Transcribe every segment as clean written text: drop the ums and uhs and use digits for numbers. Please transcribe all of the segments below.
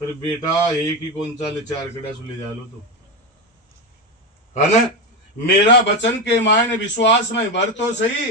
फिर बेटा एक ही कौन सा ले चार कड़ा ले जा लो तो है ना। मेरा वचन के मायने विश्वास में भर तो सही।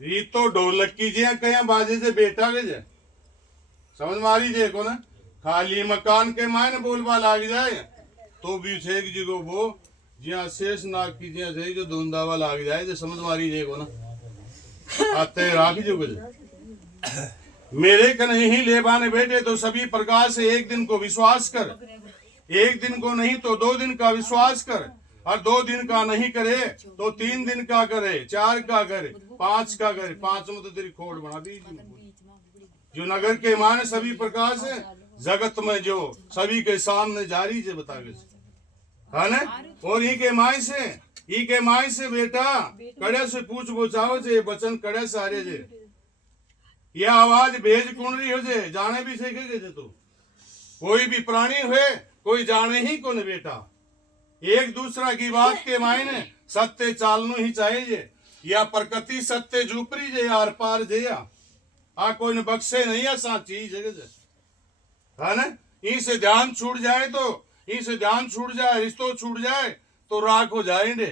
ये तो ढोलक कीजिए कहीं बाजे से बेटा के जाए समझ मारी जे को ना। खाली मकान के मायने बोलबा लाग जाए तो भी शेख जी को वो जिया शेष नाग की जिया सही जो धुंधावा लाग जाए जो समझ मारी जे को ना आते राख जो मेरे कन्हे ही ले बाने बेटे तो सभी प्रकार से एक दिन को विश्वास कर। एक दिन को नहीं तो 2 दिन का विश्वास कर और 2 दिन का नहीं करे तो 3 दिन का करे, 4 का करे, 5 का करे। 5 में तो तेरी खोड़ बना दी जो नगर के माने सभी प्रकार से जगत में जो सभी के सामने जारी से बता है ना। और ई के माई से बेटा कड़े से पूछ बुझाओ जे बचन कड़े सारे जे यह आवाज भेज कुंडरी हो जे जाने भी सीखे जे तो कोई भी प्राणी हुए कोई जाने ही कौन बेटा। एक दूसरा की बात के मायने सत्य चालनु ही चाहिए या प्रकृति सत्य झूपरी जे आर पार जे आ कोई ने बख्शे नहीं है साची जगह है ना। इसे ध्यान छूट जाए तो इसे ध्यान छूट जाए रिश्तो छूट जाए तो राख हो जाएंगे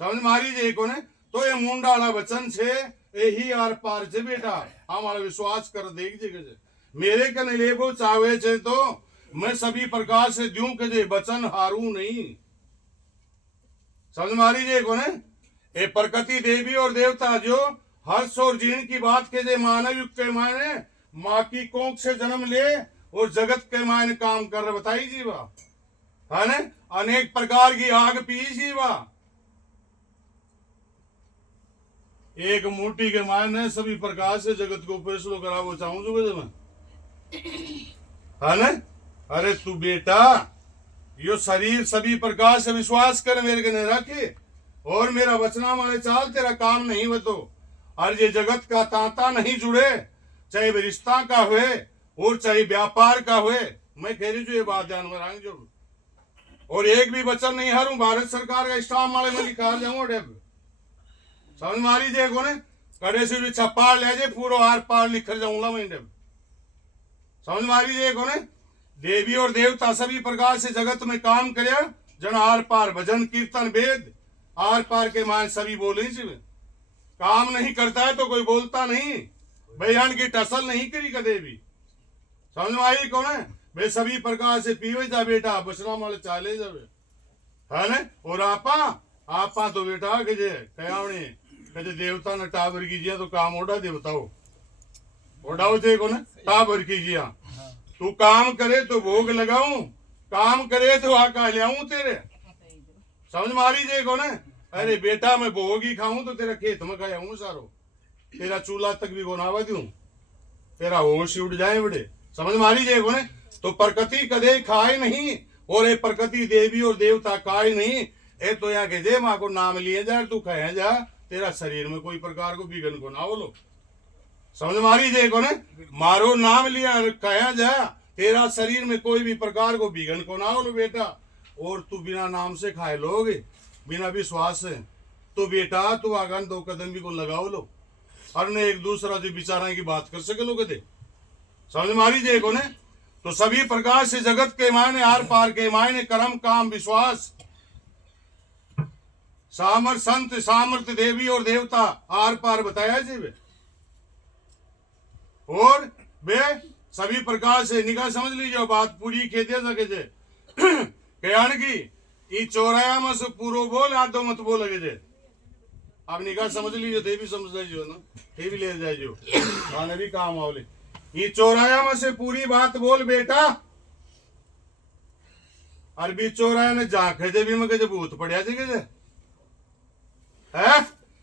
समझ मारी जे को ने। तो ये मुंडाला वचन छे यही आर पार छे बेटा हमारा विश्वास कर देख जे मेरे कने लेबो चावे छे तो मैं सभी प्रकार से द्यूं के जे वचन हारू नहीं समझ मारी जे को ने। ये प्रकृति देवी और देवता जो हर्ष और जीण की बात के जे मानव युग के मायने माँ की कोख से जन्म ले और जगत के मायने काम कर रहे बताई जीवा है ना। अनेक प्रकार की आग पी जीवा एक मूर्ति के मायने सभी प्रकार से जगत को फैसलो करावो चाहूं जो मैं है ना। अरे तू बेटा यो शरीर सभी प्रकार से विश्वास कर मेरे के रखे और मेरा वचना माने चाल तेरा काम नहीं हो तो और ये जगत का तांता नहीं जुड़े चाहे रिश्ता का हुए और चाहे व्यापार का हुए। मैं कह रही हूँ ये बात ध्यान में रखें जो और एक भी वचन नहीं हारूं भारत सरकार का स्टाम्प माले में लिखा जाऊंगा समझ मारी जे को ने कड़े से भी छप्पा ले जे पूरा आर पार लिख जाऊंगा मैं समझ मारी जे को ने। देवी और देवता सभी प्रकार से जगत में काम करे जन आर पार भजन कीर्तन वेद आर पार के मान सभी बोले काम नहीं करता है तो कोई बोलता नहीं बयान की टसल नहीं करी कदे भी समझ में आई कौन है वे सभी प्रकार से पीवे जा बेटा बचना माले चाले जावे है ना। और आपा तो बेटा के जे कयावणे के देवता ने टावर कीजिए तो काम ओडा देवताओ ओडाओ जे को ना टावर कीजिए तू काम करे तो भोग लगाऊं काम करे तो आका लियाऊं तेरे समझ मारी जे को ना। अरे बेटा मैं भोग ही खाऊं तो तेरा खेत में खाऊं सारो तेरा चूल्हा तक भी बनावा दूं तेरा होश उड़ जाए बड़े समझ मारी जे को ने। तो प्रकृति कदे खाए नहीं और ये प्रकृति देवी और देवता खाए नहीं ए तो यहाँ के जे माँ को नाम लिए जा तू खाया जा तेरा शरीर में कोई प्रकार को विघन को ना बोलो समझ मारी जे को ने। मारो नाम लिया खाया जा तेरा शरीर में कोई भी प्रकार को विघन को ना बोलो बेटा। और तू बिना नाम से खाए लोगे बिना विश्वास से तो बेटा तू आगन 2 कदम भी को लगाओ लो और ने एक दूसरा जो विचारा की बात कर सके लोग थे समझ मारी जे को ने। तो सभी प्रकार से जगत के मायने आर पार के मायने कर्म काम विश्वास सामर्थ संत सामर्थ देवी और देवता आर पार बताया जी वे और वे सभी प्रकार से निगाह समझ लीजिए बात पूरी खेते सके जे कयाण की ई चौराया में से पूरो बोल आधो मत बोल लगे जे आप निगाह समझ लीजिए ते भी समझ लीजिए ना ते भी ले जाइए खाने भी काम आवले ये चौराया में से पूरी बात बोल बेटा। अरबी चौराया ने झांके जे भी में के भूत पड़िया जे के है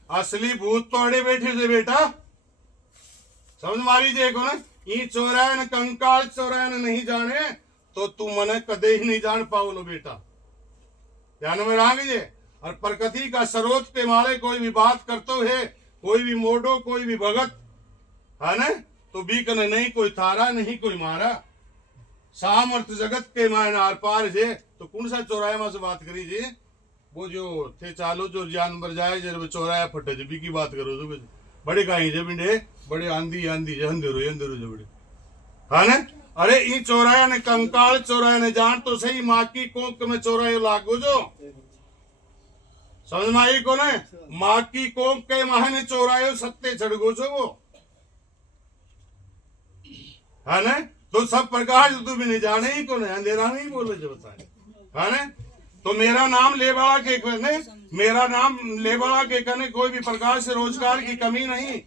असली भूत तो अड़े बैठे जे बेटा समझ मारी जे को ना। ये चौराया ने कंकाल चौराया ने नहीं जाने तो तू मने कदे ही नहीं जान पाओ बेटा ध्यान में रखेंगे। और प्रकृति का स्रोत पे मारे कोई भी बात करते है कोई भी मोडो कोई भी भगत है ना तो बीकन नहीं कोई थारा नहीं कोई मारा सामर्थ जगत के मायने आर पार जे तो कौन सा चौराहे में से बात करी जी वो जो थे चालो जो जानवर जाए जब चौराया फटे जब की बात करो तो बड़े कहीं जब बड़े आंधी आंधी अंधेरो अंधेरो जो बड़े है ना। अरे ई चौराया ने कंकाल चौराया ने जान तो सही माँ की कोख में चौरायो लागो जो समझ में आई को ने माँ की कोख के माह ने चौरायो सत्ते चढ़गो जो वो है ना। तो सब प्रकाश तू भी नहीं जाने ही को ने अंधेरा नहीं बोले जो बताए है ना। तो मेरा नाम लेवाड़ा के कहने मेरा नाम लेवाड़ा के कहने कोई भी प्रकार से रोजगार की कमी नहीं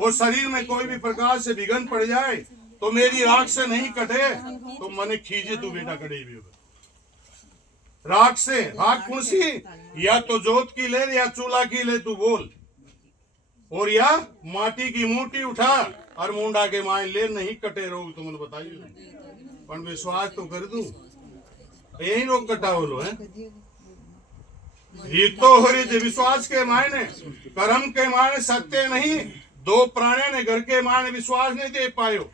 और शरीर में कोई भी प्रकार से विघन पड़ जाए तो मेरी राख से नहीं कटे तो मने खींचे तू बेटा कड़े भी राख से राख कौन सी या तो जोत की ले या चूल्हा की ले तू बोल और या माटी की मूठी उठा और मुंडा के माए ले नहीं कटे रोग तुम बताइए पर विश्वास तो कर दूं यही रोग कटा बोलो है ये तो हो रही विश्वास के मायने कर्म के मायने सत्य नहीं दो प्राणी ने घर के मायने विश्वास नहीं दे पायो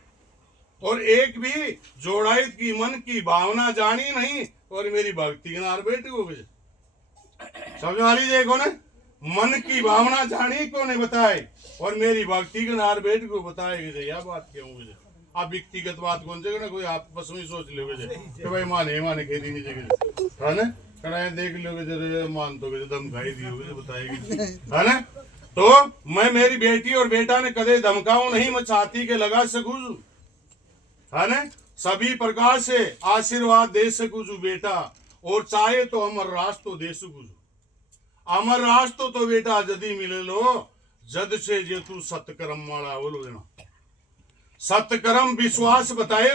और एक भी जोड़ाई की मन की भावना जानी नहीं और मेरी भक्ति के नार बैठ गो समझ आ रही देखो ना मन की भावना जानी को ने बताए और मेरी भक्ति के नार बैठ को बताए यह बात क्यों मुझे आप व्यक्तिगत बात कौन से ना कोई आप बस में सोच लो कि भाई माने खेती नहीं जगह है ना कड़ाई देख लोगे जरा मान तो दम खाई दी होगी बताएगी है ना। तो मैं मेरी बेटी और बेटा ने कदे धमकाऊ नहीं मैं छाती के लगा सकूं है ना सभी प्रकार से आशीर्वाद दे सकूं बेटा और चाहे तो अमर राष्ट्र दे सकूं अमर राष्ट्र तो बेटा जदी मिले लो जद से जे तू सत्कर्म वाला बोलो देना सत्कर्म विश्वास बताए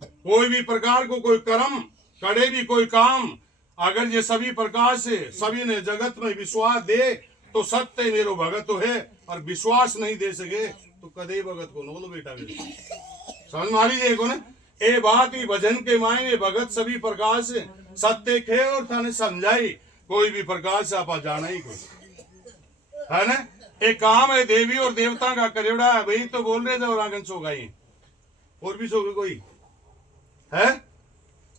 कोई भी प्रकार को कोई कर्म करे भी कोई काम अगर ये सभी प्रकार से सभी ने जगत में विश्वास दे तो सत्य मेरो भगत तो है और विश्वास नहीं दे सके तो कदे भगत को नो लो बेटा समझ मारी देखो ना ए बात ही भजन के मायने भगत सभी प्रकार से सत्य खे और थाने समझाई कोई भी प्रकार से आप जाना ही कोई है ना एक काम है देवी और देवता का करेड़ा है भाई तो बोल रहे थे और आंगन सो गई और भी सो गए कोई है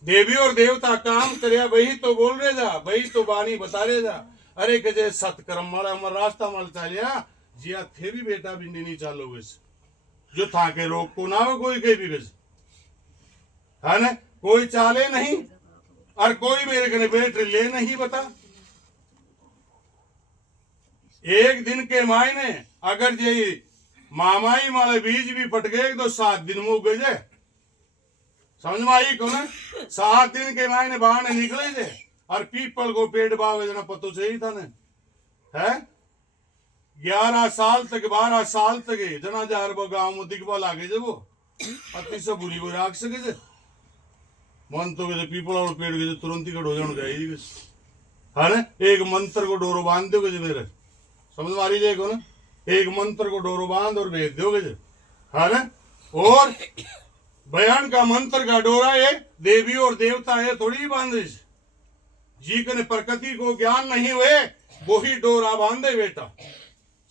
देवी और देवता काम करे वही तो बोल रहे जा वही तो बानी बता रहे जा अरे कजे सत्कर्म वाला हमारा रास्ता माल चालिया जिया थे भी बेटा बिंदी नहीं चालो वैसे जो था के रोग को ना हो कोई कहीं भी वैसे है ना कोई चाले नहीं और कोई मेरे कने बैठ ले नहीं बता एक दिन के मायने अगर ये मामाई माले बीज भी पट गए तो 7 दिन में उगे जाए समझ में आई को 7 दिन के मायने बाहर निकले जे और पीपल को पेड़ बावे जना पतो सही था ने है 11 साल तक 12 साल तक जना जार गांव में दिखवा लागे जे वो अति से बुरी वो राख सके जे मन तो के पीपल और पेड़ के तुरंत ही कट हो जाना चाहिए है ना एक मंत्र को डोरो बांध दोगे जे मेरे समझ मारी जाएगा ना एक मंत्र को डोरो बांध और भेज दोगे जे है ना और बयान का मंत्र का डोरा है देवी और देवता है थोड़ी बांधे जी कने प्रकृति को ज्ञान नहीं हुए वो ही डोरा बांधे बेटा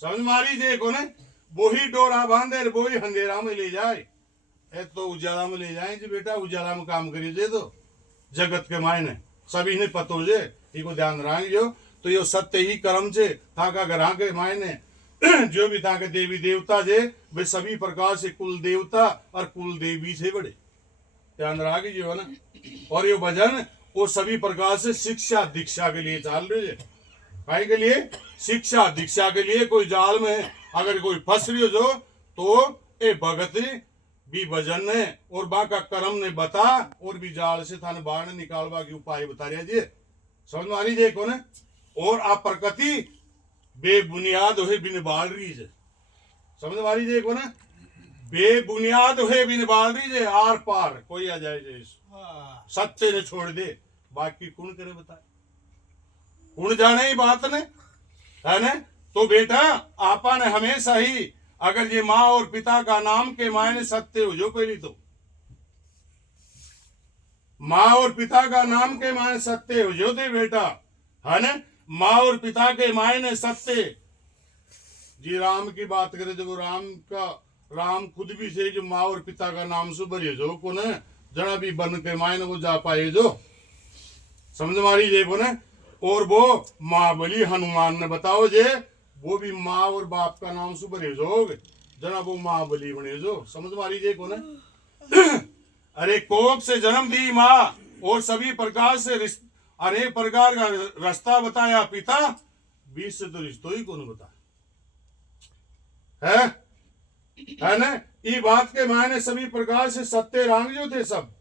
समझ मारी जे को ने वो ही डोरा बांधे वो ही अंधेरा में ले जाए तो उजाला में ले जाए जी बेटा उजाला में काम करिए जे तो जगत के मायने सभी ने पतो जे इको ध्यान रखें जो तो ये सत्य ही कर्म से थाका ग्रह के मायने जो भी था के देवी देवता जे वे सभी प्रकार से कुल देवता और कुल देवी से बड़े ध्यान रखिए जो है ना और ये भजन वो सभी प्रकार से शिक्षा दीक्षा के लिए चाल रहे है के लिए शिक्षा दीक्षा के लिए कोई जाल में अगर कोई फंस रही हो जो तो ए भगत भी भजन ने और बाका कर्म ने बता और भी जाल से थाने बाहर निकालवा के उपाय बता रहे जी समझ में आ रही है कौन और आप प्रकृति बेबुनियाद हो बिन बाल रही है समझ में आ रही है कौन बेबुनियाद हो बिन बाल रही है आर पार कोई आ जाए सत्य ने छोड़ दे बाकी कौन करे बताए कौन जाने ही बात ने है ना तो बेटा आपा ने हमेशा ही अगर ये माँ और पिता का नाम के मायने सत्य हो जो कोई नहीं तो माँ और पिता का नाम के मायने सत्य हो जो दे बेटा है ना माँ और पिता के मायने सत्य जी राम की बात करें जब राम खुद भी से जो माँ और पिता का नाम से भरिए जो को न जना भी बन के मायने वो जा पाए जो समझ मारी जे को न और वो महाबली हनुमान ने बताओ जे वो भी माँ और बाप का नाम से भरे जो जना वो महाबली बने जो समझ मारी जे को ना। अरे कोख से जन्म दी माँ और सभी प्रकार से अनेक प्रकार का रास्ता बताया पिता, बीच से तो रिश्तों ही कौन बता है ना। ये बात के मायने सभी प्रकार से सत्य रंग जो थे सब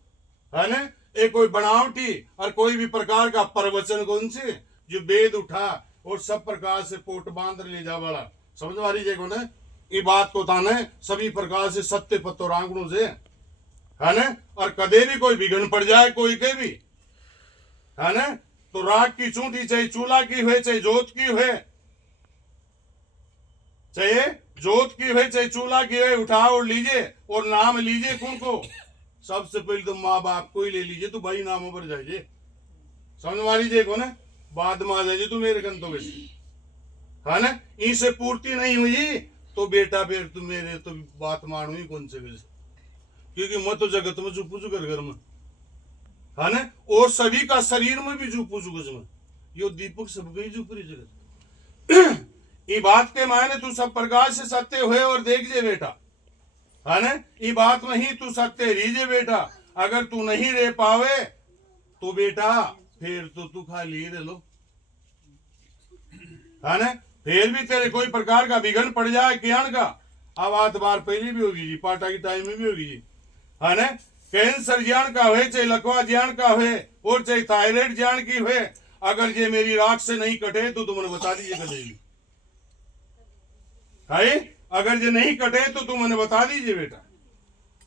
है ना, एक कोई बनावटी और कोई भी प्रकार का प्रवचन कौन से जो वेद उठा और सब प्रकार से पोट बांध ले जा वाला समझ वाली जे को ना। ये बात को ताने सभी प्रकार से सत्य पत्तो रांगणों से है ना। और कदे भी कोई बिगड़ पड़ जाए कोई के भी है ना, तो राख की चूंटी चाहे चूल्हा की हुए चाहे जोत की हुए, चाहे जोत की हुए चाहे चूल्हा की हुए, उठा और लीजिए और नाम लीजिए कौन को, सबसे पहले तो माँ बाप को ही ले लीजिए, तो भाई नामों पर जाइए समझ मारी जे को ना। बाद में आ जाइए तू मेरे कन तो वैसे है ना। इसे पूर्ति नहीं हुई तो बेटा फिर तुम मेरे तो बात मानो ही कौन से वैसे, क्योंकि मैं तो जगत में चुप घर में है ना, और सभी का शरीर में भी चुप में यो दीपक सब गई चुपरी जगत। ये बात के मायने तू सब प्रकार से सत्य हुए और देख जे बेटा है ना। ये बात में ही तू सत्य रीजे बेटा, अगर तू नहीं रह पावे तो बेटा फिर तो तू खाली रह लो है ना। फिर भी तेरे कोई प्रकार का विघन पड़ जाए ज्ञान का, अब आध बार पहले भी होगी जी, पाटा की टाइम में भी होगी जी है ना। कैंसर ज्ञान का हुए चाहे लकवा ज्ञान का हुए और चाहे थायराइड ज्ञान की हुए, अगर ये मेरी राख से नहीं कटे तो तुमने बता दीजिए कटेगी है, अगर ये नहीं कटे तो तुम मैंने बता दीजिए बेटा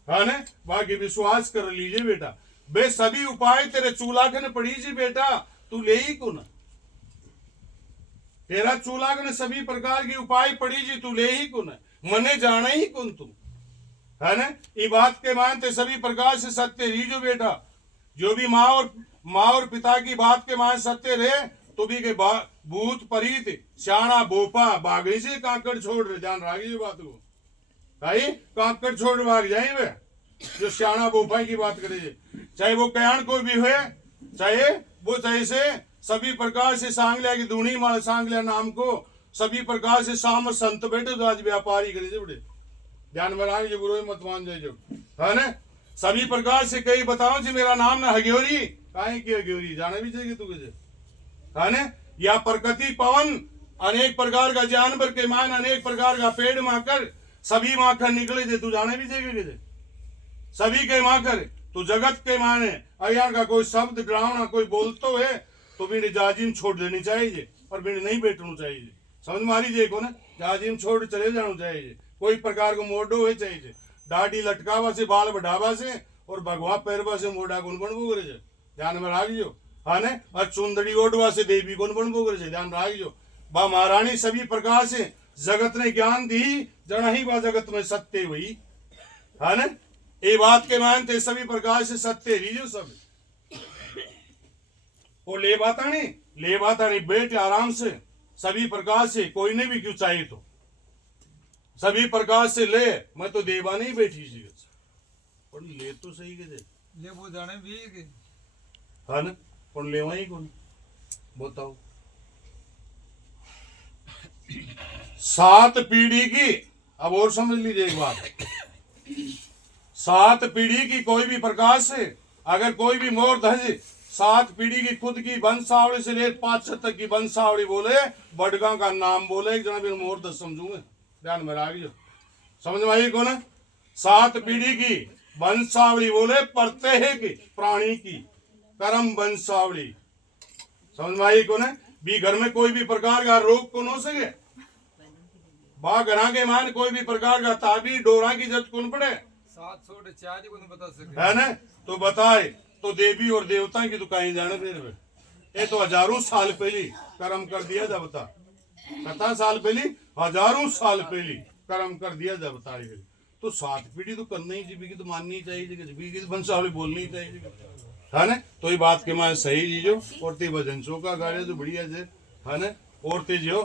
है ना। बाकी विश्वास कर लीजिए बेटा, बे सभी उपाय तेरे चूल्हा पड़ी जी बेटा, तू ले ही को ना, तेरा चूल्हा ने सभी प्रकार की उपाय पड़ी जी, तू ले ही को ना, मने जाना ही कौन तू है ना। ये बात के मानते सभी प्रकार से सत्य रीजो बेटा, जो भी माँ और पिता की बात के मान सत्य रहे तो भी के भूत परीत श्याणा बोपा बागई से कांकड़ छोड़ रहे, ध्यान राखिए बात को भाई, कांकड़ छोड़ भाग जाए वे जो श्याणा बोपा की बात करे, चाहे वो कयाण कोई भी हुए, चाहे वो चाहे से सभी प्रकार से सांगलिया की दूनी माल सांगलिया नाम को सभी प्रकार से साम संत बैठे तो आज व्यापारी करे बड़े, ध्यान में रखिए बुरो मत मान जाए जो है ना। सभी प्रकार से कई बताओ जी मेरा नाम ना हग्योरी काहे की हग्योरी जाने भी चाहिए तू कैसे है ना, या प्रकृति पवन अनेक प्रकार का जानवर के मान अनेक प्रकार का पेड़ माकर सभी माखर निकले जे तू जाने भी चाहिए कैसे, सभी के माकर तू जगत के माने अयार का कोई शब्द डरावना कोई बोलतो है तो भी जाजिम छोड़ देनी चाहिए और भी नहीं बैठना चाहिए समझ मारी जे को ना, जाजिम छोड़ चले जाना चाहिए, कोई प्रकार को मोडो है चाहिए, दाढ़ी लटकावा से बाल बढ़ावा से और भगवा पैरवा से मोड़ा कौन बनबो करे, ध्यान में राखियो है ना। और चुंदड़ी ओढ़वा से देवी कौन बनबो करे, ध्यान राखियो। बा महारानी सभी प्रकार से जगत ने ज्ञान दी जना ही बा जगत में सत्य हुई है ना। ये बात के मानते सभी प्रकार से सत्य रीजो सब वो ले बाता नहीं बैठ आराम से सभी प्रकार से, कोई ने भी क्यों चाहिए तो सभी प्रकार से ले, मैं तो देवा नहीं बैठी जी पर ले तो सही के दे ले वो जाने भी के है ना, पर लेवा ही कौन बताओ। 7 पीढ़ी की, अब और समझ लीजिए एक बात, 7 पीढ़ी की कोई भी प्रकार से अगर कोई भी मोर धज 7 पीढ़ी की खुद की वंशावली से ले 5 तक की वंशावली बोले, बड़गा का नाम बोले, एक जना भी मोर धज समझूंगे, ध्यान में राखिए समझ में आई कौन है। 7 पीढ़ी की वंशावली बोले प्रत्येक की प्राणी की कर्म वंशावली समझ में आई कौन है। भी घर में कोई भी प्रकार का रोग कौन हो सके, बा घरा के मान कोई भी प्रकार का ताबी डोरा की जरूरत कौन पड़े 704 को बता सके है ना, तो बताए तो देवी और देवता की तो कहीं जाने फिर ये तो हजारों साल पहले कर्म कर दिया जा बता, कथा साल पहले हजारों साल पहले कर्म कर दिया जा बता, तो 7 पीढ़ी तो करना ही जीवी की तो माननी चाहिए, वंशावली बोलनी चाहिए है ना। तो ये बात के मारे सही चीजो और ते भजन शो का गाड़े जो बढ़िया है ना, और ते जो